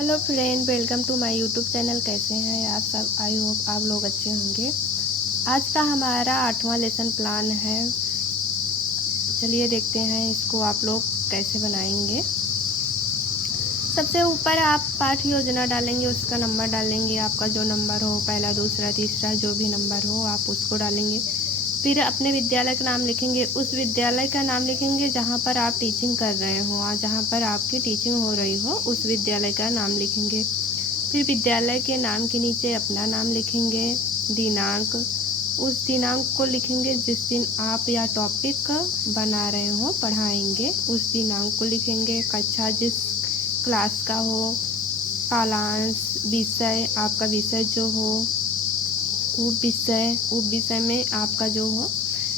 Hello friend, welcome to my YouTube channel. कैसे हैं आप सब? आई होप आप लोग अच्छे होंगे। आज का हमारा 8वां लेसन प्लान है। चलिए देखते हैं इसको आप लोग कैसे बनाएंगे। सबसे ऊपर आप पाठ योजना डालेंगे, उसका नंबर डालेंगे। आपका जो नंबर हो, पहला दूसरा तीसरा जो भी नंबर हो आप उसको डालेंगे। फिर अपने विद्यालय का नाम लिखेंगे। उस विद्यालय का नाम लिखेंगे जहाँ पर आप टीचिंग कर रहे हो और जहाँ पर आपकी टीचिंग हो रही हो उस विद्यालय का नाम लिखेंगे। फिर विद्यालय के नाम के नीचे अपना नाम लिखेंगे। दिनांक, उस दिनांक को लिखेंगे जिस दिन आप या टॉपिक बना रहे हो, पढ़ाएंगे, उस दिनांक को लिखेंगे। कक्षा जिस क्लास का हो, कालांश, विषय, आपका विषय जो हो उप विषय में आपका जो हो।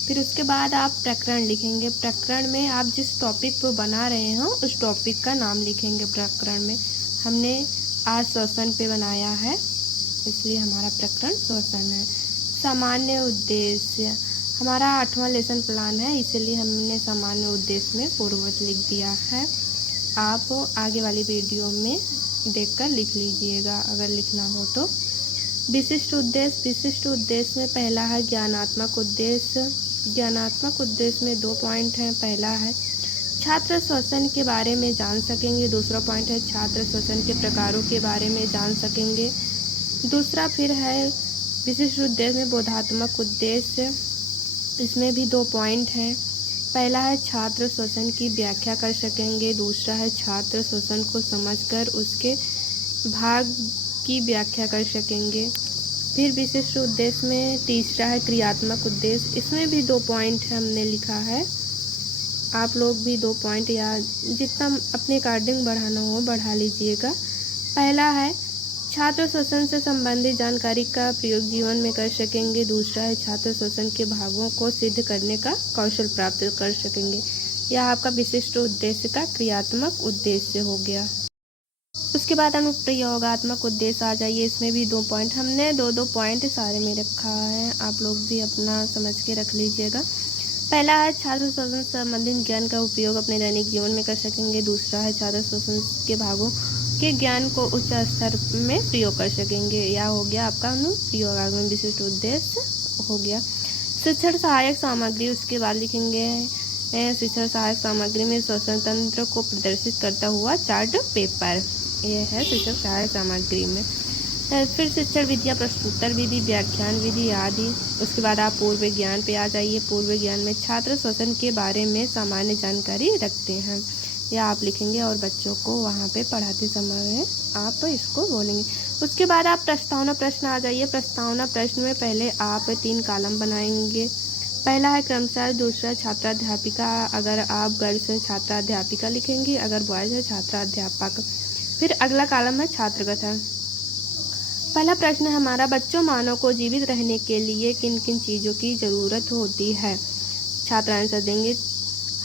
फिर उसके बाद आप प्रकरण लिखेंगे। प्रकरण में आप जिस टॉपिक पर बना रहे हो उस टॉपिक का नाम लिखेंगे। प्रकरण में हमने आज श्वसन पे बनाया है, इसलिए हमारा प्रकरण श्वसन है। सामान्य उद्देश्य, हमारा 8वां लेसन प्लान है, इसलिए हमने सामान्य उद्देश्य में पूर्ववत लिख दिया है। आप आगे वाली वीडियो में देखकर लिख लीजिएगा अगर लिखना हो तो। विशिष्ट उद्देश्य, विशिष्ट उद्देश्य में पहला है ज्ञानात्मक उद्देश्य। ज्ञानात्मक उद्देश्य में 2 पॉइंट हैं। पहला है छात्र श्वसन के बारे में जान सकेंगे। दूसरा पॉइंट है छात्र श्वसन के प्रकारों के बारे में जान सकेंगे। दूसरा फिर है विशिष्ट उद्देश्य में बोधात्मक उद्देश्य, इसमें भी 2 पॉइंट हैं। पहला है छात्र श्वसन की व्याख्या कर सकेंगे। दूसरा है छात्र श्वसन को समझकर उसके भाग की व्याख्या कर सकेंगे। फिर विशिष्ट उद्देश्य में तीसरा है क्रियात्मक उद्देश्य, इसमें भी 2 पॉइंट हमने लिखा है। आप लोग भी 2 पॉइंट या जितना अपने अकॉर्डिंग बढ़ाना हो बढ़ा लीजिएगा। पहला है छात्र श्वसन से संबंधित जानकारी का प्रयोग जीवन में कर सकेंगे। दूसरा है छात्र श्वसन के भागों को सिद्ध करने का कौशल प्राप्त कर सकेंगे। यह आपका विशिष्ट उद्देश्य का क्रियात्मक उद्देश्य हो गया। उसके बाद हम प्रयोगात्मक उद्देश्य आ जाइए। इसमें भी 2 पॉइंट हमने 2 पॉइंट सारे में रखा है, आप लोग भी अपना समझ के रख लीजिएगा। पहला है छात्र श्वसन संबंधित ज्ञान का उपयोग अपने दैनिक जीवन में कर सकेंगे। दूसरा है छात्र श्वसन के भागों के ज्ञान को उच्च स्तर में प्रयोग कर सकेंगे। यह हो गया आपका प्रयोगात्मक विशिष्ट उद्देश्य हो गया। शिक्षण सहायक सामग्री, उसके बाद लिखेंगे शिक्षण सहायक सामग्री में श्वसन तंत्र को प्रदर्शित करता हुआ चार्ट पेपर, यह है शिक्षण सहायक सामग्री में। फिर शिक्षण विधियाँ, प्रश्नोत्तर विधि, व्याख्यान विधि आदि। उसके बाद आप पूर्व ज्ञान पे आ जाइए। पूर्व ज्ञान में छात्र श्वसन के बारे में सामान्य जानकारी रखते हैं, या आप लिखेंगे और बच्चों को वहाँ पे पढ़ाते समय आप इसको बोलेंगे। उसके बाद आप प्रस्तावना प्रश्न आ जाइए। प्रस्तावना प्रश्न में पहले आप 3 कॉलम बनाएंगे। पहला है क्रमशः, दूसरा छात्राध्यापिका, अगर आप गर्ल्स हैं छात्राध्यापिका लिखेंगे, अगर बॉयज है छात्राध्यापक। फिर अगला कॉलम है छात्र कथन। पहला प्रश्न हमारा, बच्चों मानव को जीवित रहने के लिए किन किन चीज़ों की ज़रूरत होती है? छात्र आंसर देंगे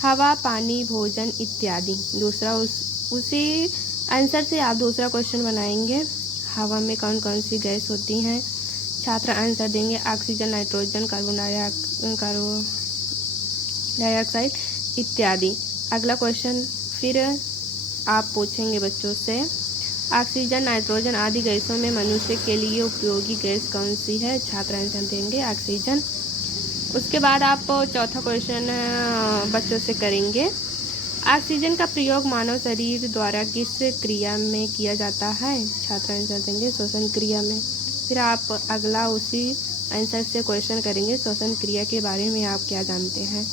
हवा, पानी, भोजन इत्यादि। दूसरा उसी आंसर से आप दूसरा क्वेश्चन बनाएंगे, हवा में कौन कौन सी गैस होती हैं? छात्र आंसर देंगे ऑक्सीजन, नाइट्रोजन, कार्बन डाइऑक्साइड इत्यादि। अगला क्वेश्चन फिर आप पूछेंगे बच्चों से, ऑक्सीजन, नाइट्रोजन आदि गैसों में मनुष्य के लिए उपयोगी गैस कौन सी है? छात्र आंसर देंगे ऑक्सीजन। उसके बाद आप चौथा क्वेश्चन बच्चों से करेंगे, ऑक्सीजन का प्रयोग मानव शरीर द्वारा किस क्रिया में किया जाता है? छात्र आंसर देंगे श्वसन क्रिया में। फिर आप अगला उसी आंसर से क्वेश्चन करेंगे, श्वसन क्रिया के बारे में आप क्या जानते हैं?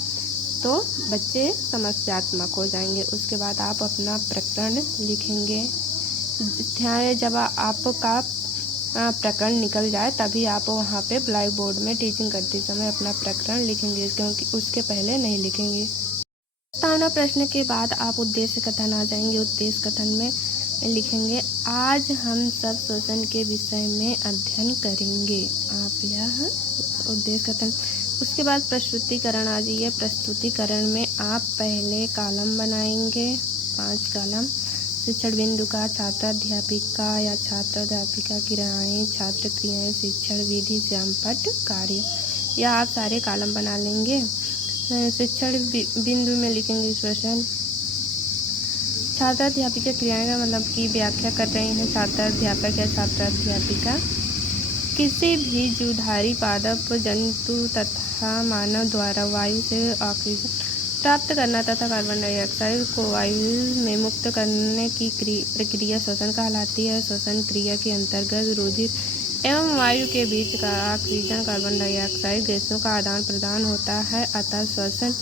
तो बच्चे समस्यात्मक हो जाएंगे। उसके बाद आप अपना प्रकरण लिखेंगे। ध्यान, जब आपका प्रकरण निकल जाए तभी आप वहाँ पे ब्लैक बोर्ड में टीचिंग करते समय अपना प्रकरण लिखेंगे, क्योंकि उसके पहले नहीं लिखेंगे। प्रस्तावना प्रश्न के बाद आप उद्देश्य कथन आ जाएंगे। उद्देश्य कथन में लिखेंगे, आज हम सब श्वसन के विषय में अध्ययन करेंगे। आप यह उद्देश्य कथन। उसके बाद प्रस्तुतिकरण आ जाइए। प्रस्तुतिकरण में आप पहले कॉलम बनाएंगे, 5 कॉलम। शिक्षण बिंदु का, छात्राध्यापिका या छात्राध्यापिका क्रियाएं, छात्र क्रियाएं, शिक्षण विधि, श्यामपट्ट कार्य, या आप सारे कॉलम बना लेंगे। शिक्षण बिंदु में लिखेंगे श्वसन, छात्राध्यापिका क्रियाएं का मतलब की व्याख्या कर रहे हैं छात्राध्यापक या छात्राध्यापिका। किसी भी जीवधारी पादप जंतु तथा मानव द्वारा वायु से ऑक्सीजन प्राप्त करना तथा कार्बन डाइऑक्साइड को वायु में मुक्त करने की प्रक्रिया श्वसन कहलाती है। श्वसन क्रिया के अंतर्गत रुधिर एवं वायु के बीच का ऑक्सीजन कार्बन डाइऑक्साइड गैसों का आदान प्रदान होता है। अतः श्वसन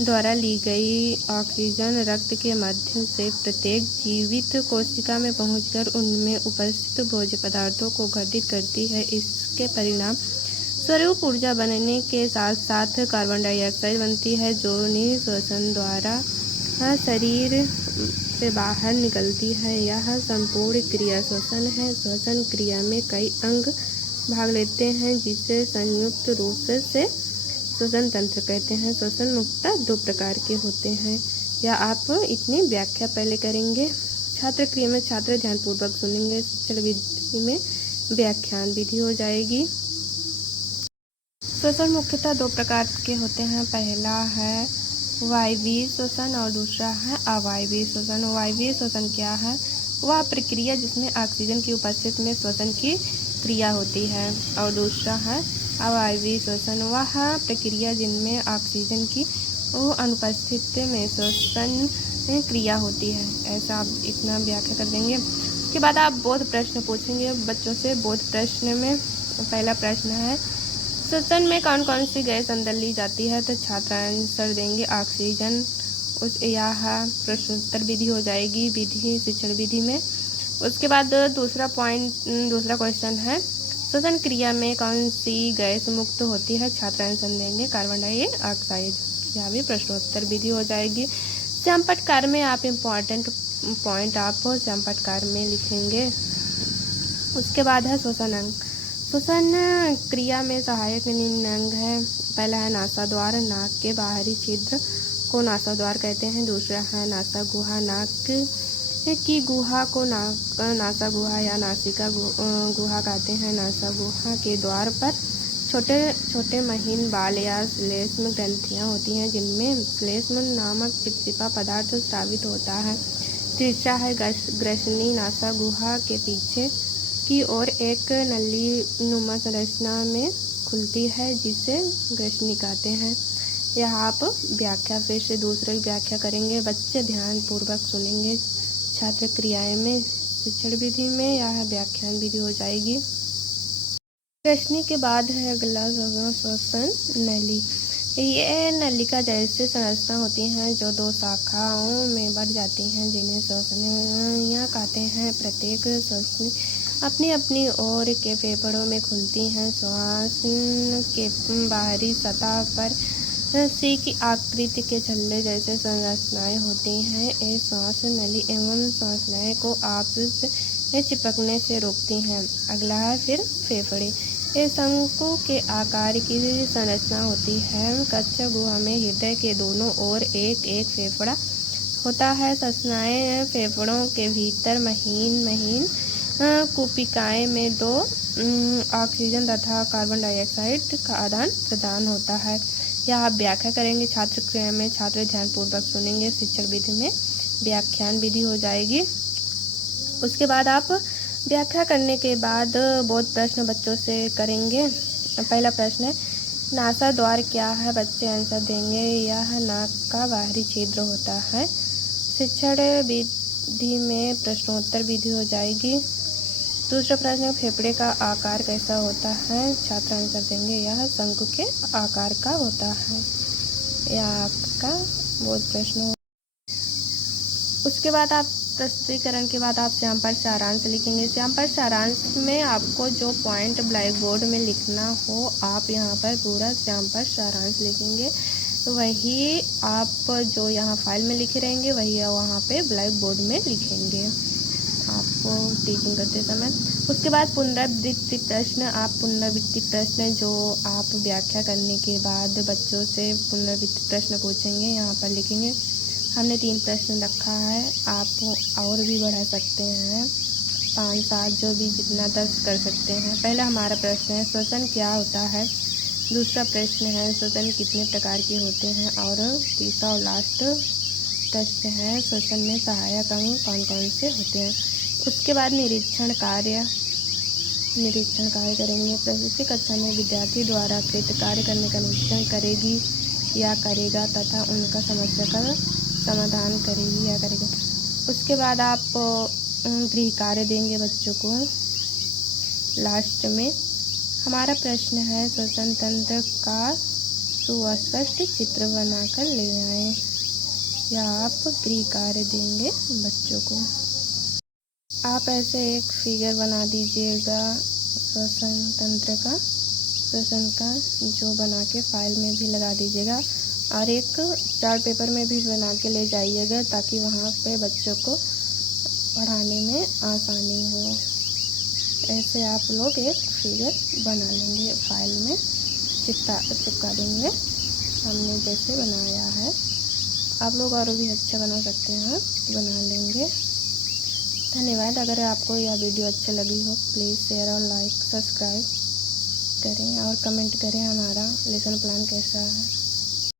द्वारा ली गई ऑक्सीजन रक्त के माध्यम से प्रत्येक जीवित कोशिका में पहुंचकर उनमें उपस्थित भोज्य पदार्थों को घटित करती है। इसके परिणाम स्वरूप ऊर्जा बनने के साथ साथ कार्बन डाइऑक्साइड बनती है, जो निःश्वसन द्वारा शरीर से बाहर निकलती है। यह संपूर्ण क्रिया श्वसन है। श्वसन क्रिया में कई अंग भाग लेते हैं, जिसे संयुक्त रूप से श्वसन तंत्र कहते हैं। श्वसन मुख्यतः 2 प्रकार के होते हैं। या आप इतनी व्याख्या पहले करेंगे। छात्र क्रिया में छात्र ध्यानपूर्वक सुनेंगे। शिक्षण विधि में व्याख्यान विधि हो जाएगी। श्वसन मुख्यतः 2 प्रकार के होते हैं। पहला है वायवीय श्वसन और दूसरा है अवायवीय श्वसन। वायवीय श्वसन क्या है? वह प्रक्रिया जिसमें ऑक्सीजन की उपस्थिति में श्वसन की क्रिया होती है। और दूसरा है अवायवीय श्वसन, वह प्रक्रिया जिनमें ऑक्सीजन की अनुपस्थिति में श्वसन क्रिया होती है। ऐसा आप इतना व्याख्या कर देंगे। उसके बाद आप बोध प्रश्न पूछेंगे बच्चों से। बोध प्रश्न में पहला प्रश्न है, श्वसन में कौन कौन सी गैस अंदर ली जाती है? तो छात्र आंसर देंगे ऑक्सीजन। यह प्रश्नोत्तर विधि हो जाएगी विधि शिक्षण विधि में। उसके बाद दूसरा क्वेश्चन है, श्वसन क्रिया में कौन सी गैस मुक्त होती है? छात्र आंसर देंगे कार्बन डाइऑक्साइड। यह भी प्रश्नोत्तर विधि हो जाएगी। श्यामपटकार में आप इम्पॉर्टेंट पॉइंट आप श्यामपटकार में लिखेंगे। उसके बाद है श्वसन अंग। श्वसन क्रिया में सहायक निम्न अंग है। पहला है नासा द्वार, नाक के बाहरी छिद्र को नासा द्वार कहते हैं। दूसरा है नासा गुहा, नाक की गुहा को नासा गुहा या नासिका गुहा कहते हैं। नासा गुहा के द्वार पर छोटे छोटे महीन बाल या श्लेष्म ग्रंथियाँ होती हैं, जिनमें श्लेष्म नामक चिपचिपा पदार्थ स्रावित होता है। तीसरा है ग्रसनी, नासा गुहा के पीछे की ओर एक नली नुमा संरचना में खुलती है, जिसे ग्रसनी कहते हैं। यह आप व्याख्या फिर से दूसरी व्याख्या करेंगे। बच्चे ध्यान पूर्वक सुनेंगे। छात्र क्रियाएं में शिक्षण विधि में यह व्याख्यान विधि हो जाएगी। ग्रसनी के बाद है अगला श्वसन नली। ये नलिका जैसे संरचना होती हैं, जो 2 शाखाओं में बढ़ जाती हैं, जिन्हें श्वसनियाँ कहते हैं। प्रत्येक श्वसनी अपनी अपनी ओर के फेफड़ों में खुलती हैं। श्वास के बाहरी सतह पर सी की आकृति के छल्ले जैसे संरचनाएं होती हैं। ये श्वास नली एवं श्वसनाएं को आपस में चिपकने से रोकती हैं। अगला है फिर फेफड़े। ये शंकु के आकार की संरचना होती है। कच्चा गुहा में हृदय के दोनों ओर एक एक फेफड़ा होता है। श्वसनाएं फेफड़ों के भीतर महीन कुपिकाएं में 2 ऑक्सीजन तथा कार्बन डाइऑक्साइड का आदान प्रदान होता है। यह आप व्याख्या करेंगे। छात्र क्रिया में छात्र ध्यानपूर्वक सुनेंगे। शिक्षण विधि में व्याख्यान विधि हो जाएगी। उसके बाद आप व्याख्या करने के बाद बोध प्रश्न बच्चों से करेंगे। पहला प्रश्न है, नासा द्वार क्या है? बच्चे आंसर देंगे यह नाक का बाहरी छिद्र होता है। शिक्षण विधि में प्रश्नोत्तर विधि हो जाएगी। दूसरा प्रश्न, फेफड़े का आकार कैसा होता है? छात्र आंसर देंगे यह शंकु के आकार का होता है। यह आपका बोध प्रश्न हो। उसके बाद आप प्रस्तुतिकरण के बाद आप श्यामपट सारांश लिखेंगे। श्यामपट सारांश में आपको जो पॉइंट ब्लैक बोर्ड में लिखना हो, आप यहाँ पर पूरा श्यामपट सारांश लिखेंगे। वही आप जो यहाँ फाइल में लिखे रहेंगे, वही वहाँ पे ब्लैक बोर्ड में लिखेंगे आपको टीचिंग करते समय। उसके बाद पुनरावृत्ति प्रश्न। आप पुनरावृत्ति प्रश्न जो आप व्याख्या करने के बाद बच्चों से पुनरावृत्ति प्रश्न पूछेंगे, यहाँ पर लिखेंगे। हमने 3 प्रश्न रखा है, आप और भी बढ़ा सकते हैं, 5, 7 जो भी जितना 10 कर सकते हैं। पहला हमारा प्रश्न है, श्वसन क्या होता है? दूसरा प्रश्न है, श्वसन कितने प्रकार के होते हैं? और तीसरा और लास्ट प्रश्न है श्वसन में सहायक अंग कौन कौन से होते हैं। उसके बाद निरीक्षण कार्य करेंगे। प्रस्तुति कक्षा में विद्यार्थी द्वारा कृत कार्य करने का निरीक्षण करेगी या करेगा तथा उनका समस्या का समाधान करेगी या करेगा। उसके बाद आप गृह कार्य देंगे बच्चों को। लास्ट में हमारा प्रश्न है श्वसन तंत्र का सुस्पष्ट चित्र बनाकर ले आए, या आप गृह कार्य देंगे बच्चों को। आप ऐसे एक फिगर बना दीजिएगा श्वसन तंत्र का, श्वसन का, जो बना के फाइल में भी लगा दीजिएगा और एक चार्ट पेपर में भी बना के ले जाइएगा ताकि वहाँ पे बच्चों को पढ़ाने में आसानी हो। ऐसे आप लोग एक फिगर बना लेंगे, फाइल में चिपका देंगे हमने जैसे बनाया है। आप लोग और भी अच्छा बना सकते हैं, बना लेंगे। धन्यवाद। अगर आपको यह वीडियो अच्छी लगी हो प्लीज़ शेयर और लाइक सब्सक्राइब करें और कमेंट करें हमारा लेसन प्लान कैसा है।